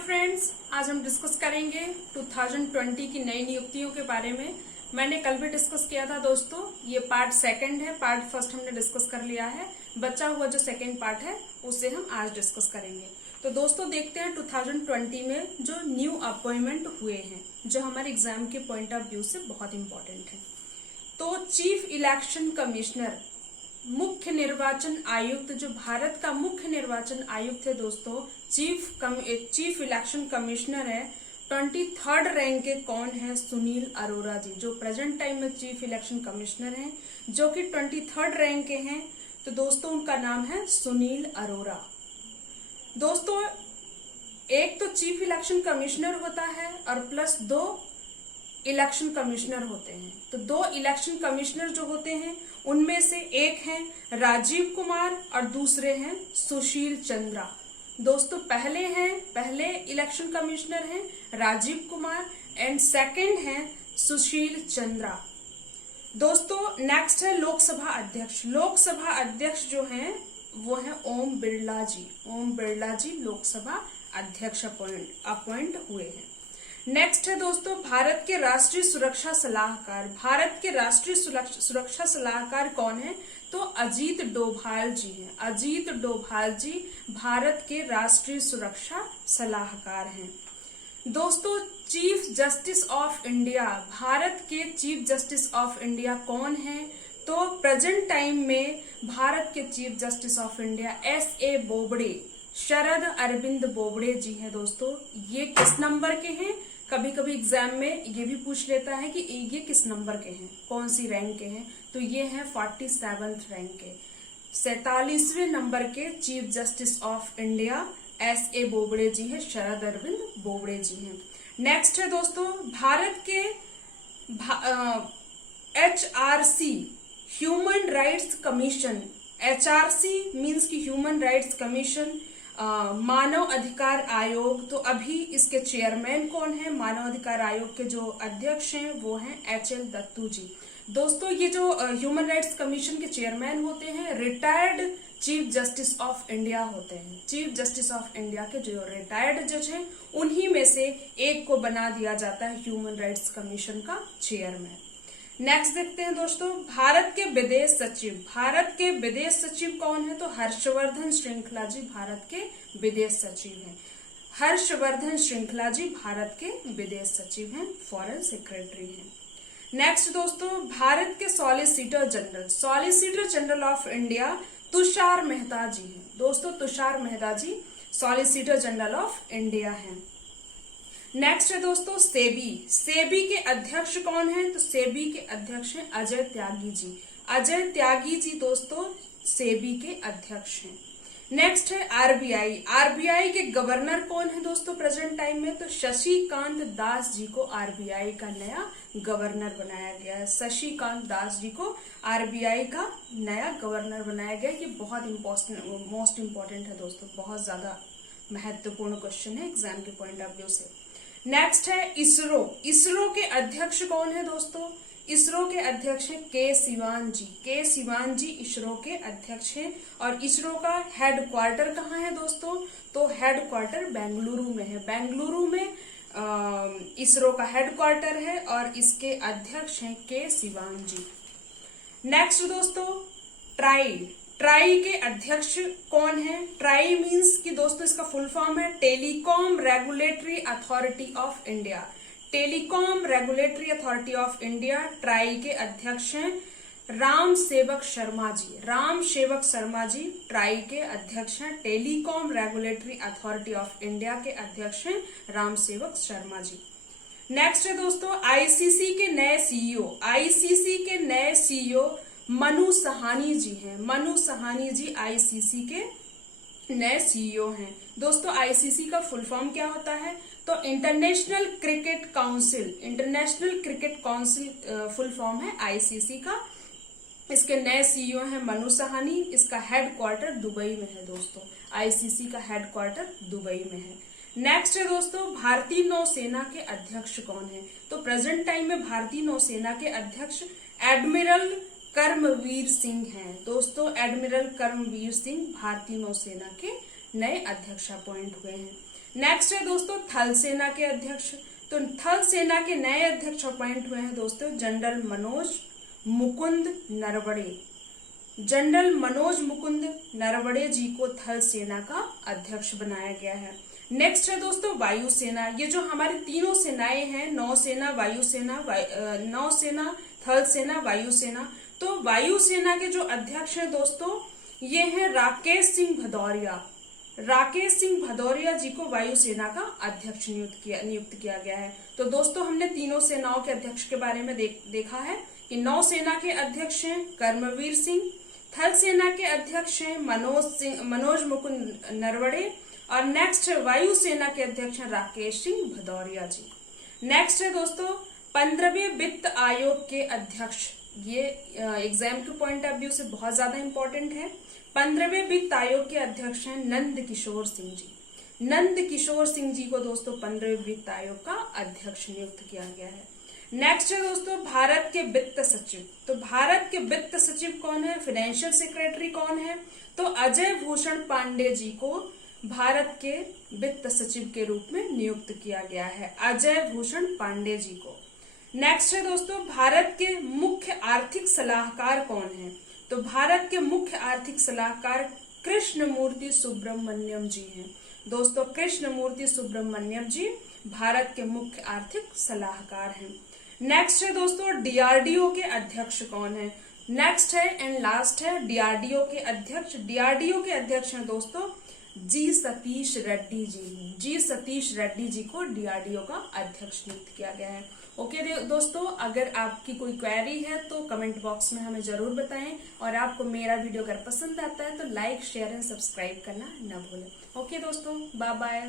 Friends, आज हम discuss करेंगे 2020 की नई नियुक्तियों के बारे में। मैंने कल भी डिस्कस किया था दोस्तों, ये पार्ट सेकंड है। पार्ट फर्स्ट हमने डिस्कस कर लिया है, बचा हुआ जो सेकंड पार्ट है उसे हम आज डिस्कस करेंगे। तो दोस्तों देखते हैं 2020 में जो न्यू अपॉइंटमेंट हुए हैं, जो हमारे एग्जाम के पॉइंट ऑफ व्यू से बहुत इंपॉर्टेंट है। तो चीफ इलेक्शन कमिश्नर, मुख्य निर्वाचन आयुक्त, जो भारत का मुख्य निर्वाचन आयुक्त है दोस्तों, चीफ इलेक्शन कमिश्नर है। 23rd रैंक के कौन है? सुनील अरोड़ा जी, जो प्रेजेंट टाइम में चीफ इलेक्शन कमिश्नर हैं, जो कि 23rd रैंक के हैं। तो दोस्तों उनका नाम है सुनील अरोड़ा। दोस्तों एक तो चीफ इलेक्शन कमिश्नर होता है और प्लस 2 इलेक्शन कमिश्नर होते हैं। तो 2 इलेक्शन कमिश्नर जो होते हैं उनमें से एक हैं राजीव कुमार और दूसरे हैं सुशील चंद्रा। दोस्तों पहले इलेक्शन कमिश्नर हैं राजीव कुमार एंड सेकंड हैं सुशील चंद्रा। दोस्तों नेक्स्ट है लोकसभा अध्यक्ष। लोकसभा अध्यक्ष जो हैं वो है ओम बिरला जी। ओम बिरला जी लोकसभा अध्यक्ष अपॉइंट हुए हैं। नेक्स्ट है दोस्तों भारत के राष्ट्रीय सुरक्षा सलाहकार। भारत के राष्ट्रीय सुरक्षा सलाहकार कौन है? तो अजीत डोभाल जी हैं। अजीत डोभाल जी भारत के राष्ट्रीय सुरक्षा सलाहकार हैं। दोस्तों chief justice of India, Bharat के चीफ जस्टिस ऑफ इंडिया कौन है? तो प्रेजेंट टाइम में भारत के chief justice of India S.A. Bobde, Sharad Arvind Bobde ji हैं। दोस्तों ये किस नंबर के हैं? कभी कभी एग्जाम में ये भी पूछ लेता है कि ये किस नंबर के हैं, कौन सी रैंक के हैं। तो ये हैं 47th रैंक के, 47वें नंबर के chief justice of India S.A. Bobde ji हैं, शरद अरविंद बोबड़े जी हैं। नेक्स्ट है दोस्तों भारत के HRC, human rights commission. HRC means की ह्यूमन राइट्स कमीशन, मानव अधिकार आयोग। तो अभी इसके चेयरमैन कौन है? मानव अधिकार आयोग के जो अध्यक्ष हैं वो हैं H.L. दत्तू जी। दोस्तों ये जो ह्यूमन राइट्स कमीशन के चेयरमैन होते हैं retired chief justice of India होते हैं। चीफ जस्टिस ऑफ इंडिया के जो रिटायर्ड जज हैं उन्हीं में से एक को बना दिया जाता है ह्यूमन राइट्स कमीशन का चेयरमैन। नेक्स्ट देखते हैं दोस्तों भारत के विदेश सचिव। भारत के विदेश सचिव कौन है? तो हर्षवर्धन श्रृंखला जी भारत के विदेश सचिव हैं। हर्षवर्धन श्रृंखला जी भारत के विदेश सचिव हैं, फॉरेन सेक्रेटरी हैं। नेक्स्ट दोस्तों भारत के solicitor general of India Tushar Mehta ji हैं। दोस्तों Tushar Mehta ji solicitor general of India हैं। नेक्स्ट है दोस्तों सेबी के अध्यक्ष कौन है? तो सेबी के अध्यक्ष हैं अजय त्यागी जी। अजय त्यागी जी दोस्तों सेबी के अध्यक्ष हैं। नेक्स्ट है आरबीआई के गवर्नर कौन है दोस्तों प्रेजेंट टाइम में? तो शशिकांत दास जी को आरबीआई का नया गवर्नर बनाया गया है। शशिकांत दास जी को आरबीआई का नया गवर्नर बनाया गया। ये बहुत मोस्ट इंपॉर्टेंट है दोस्तों, बहुत ज्यादा महत्वपूर्ण क्वेश्चन है एग्जाम के पॉइंट ऑफ व्यू से। नेक्स्ट है इसरो के अध्यक्ष कौन है दोस्तों? इसरो के अध्यक्ष हैं के सिवान जी इसरो के अध्यक्ष हैं। और इसरो का हेडक्वार्टर कहाँ है दोस्तों? तो हेडक्वार्टर बेंगलुरु में है। बेंगलुरु में इसरो का हेडक्वार्टर है और इसके अध्यक्ष हैं के सिवान जी। नेक्स्ट दोस्तों ट्राई के अध्यक्ष कौन है? ट्राई मीन्स कि दोस्तों इसका फुल फॉर्म है telecom regulatory authority of India. Telecom regulatory authority of India, try के अध्यक्ष हैं राम सेवक शर्मा जी। राम सेवक शर्मा जी ट्राई के अध्यक्ष हैं। Telecom regulatory authority of India के अध्यक्ष हैं राम सेवक शर्मा जी। नेक्स्ट है दोस्तों आईसीसी के नए सीईओ मनु सहानी जी हैं। मनु सहानी जी आईसीसी के नए सीईओ हैं। दोस्तों आईसीसी का फुल फॉर्म क्या होता है? तो international cricket council full form है आईसीसी का। इसके नए सीईओ हैं मनु सहानी। इसका हेडक्वार्टर दुबई में है दोस्तों। आईसीसी का हेडक्वार्टर दुबई में है। नेक्स्ट है दोस्तों भारतीय नौसेना के अध्यक्ष कौन है? तो प्रेजेंट टाइम में भारतीय नौसेना के अध्यक्ष एडमिरल कर्मवीर सिंह हैं। दोस्तों एडमिरल कर्मवीर सिंह भारतीय नौसेना के नए अध्यक्ष अपॉइंट हुए हैं। नेक्स्ट है दोस्तों थल सेना के अध्यक्ष। तो थल सेना के नए अध्यक्ष अपॉइंट हुए हैं दोस्तों जनरल मनोज मुकुंद नरवणे। जनरल मनोज मुकुंद नरवणे जी को थल सेना का अध्यक्ष बनाया गया है। नेक्स्ट है दोस्तों वायुसेना। ये जो हमारी तीनों सेनाएं हैं, नौसेना, वायुसेना, नौसेना, थल सेना, वायुसेना। तो वायुसेना के जो अध्यक्ष हैं दोस्तों ये हैं राकेश सिंह भदौरिया। राकेश सिंह भदौरिया जी को वायुसेना का अध्यक्ष नियुक्त किया गया है। तो दोस्तों हमने तीनों सेनाओं के अध्यक्ष के बारे में देखा है कि नौसेना के अध्यक्ष हैं कर्मवीर सिंह, थल सेना के अध्यक्ष हैं मनोज मुकुंद नरवणे, और नेक्स्ट है वायुसेना के अध्यक्ष हैं राकेश सिंह भदौरिया जी। नेक्स्ट है दोस्तों 15वें वित्त आयोग के अध्यक्ष। ये एग्जाम के पॉइंट ऑफ व्यू से बहुत ज्यादा इंपॉर्टेंट है। 15वें वित्त आयोग के अध्यक्ष हैं नंद किशोर सिंह जी। नंद किशोर सिंह जी को दोस्तों 15वें वित्त आयोग का अध्यक्ष नियुक्त किया गया है। नेक्स्ट है दोस्तों भारत के वित्त सचिव। तो भारत के वित्त सचिव कौन है, फाइनेंशियल सेक्रेटरी कौन है? तो अजय भूषण पांडे जी को भारत के वित्त सचिव के रूप में नियुक्त किया गया है, अजय भूषण पांडे जी को। नेक्स्ट है दोस्तों भारत के मुख्य आर्थिक सलाहकार कौन है? तो भारत के मुख्य आर्थिक सलाहकार कृष्णमूर्ति सुब्रमण्यम जी हैं। दोस्तों कृष्णमूर्ति सुब्रमण्यम जी भारत के मुख्य आर्थिक सलाहकार हैं। नेक्स्ट है दोस्तों डीआरडीओ के अध्यक्ष कौन है? नेक्स्ट है एंड लास्ट है डीआरडीओ के अध्यक्ष। डीआरडीओ के अध्यक्ष हैं दोस्तों जी सतीश रेड्डी जी। जी सतीश रेड्डी जी को डीआरडीओ का अध्यक्ष नियुक्त किया गया है। ओके दोस्तों, अगर आपकी कोई क्वेरी है तो कमेंट बॉक्स में हमें जरूर बताएं, और आपको मेरा वीडियो अगर पसंद आता है तो लाइक, शेयर एंड सब्सक्राइब करना न भूलें। ओके दोस्तों, बाय बाय।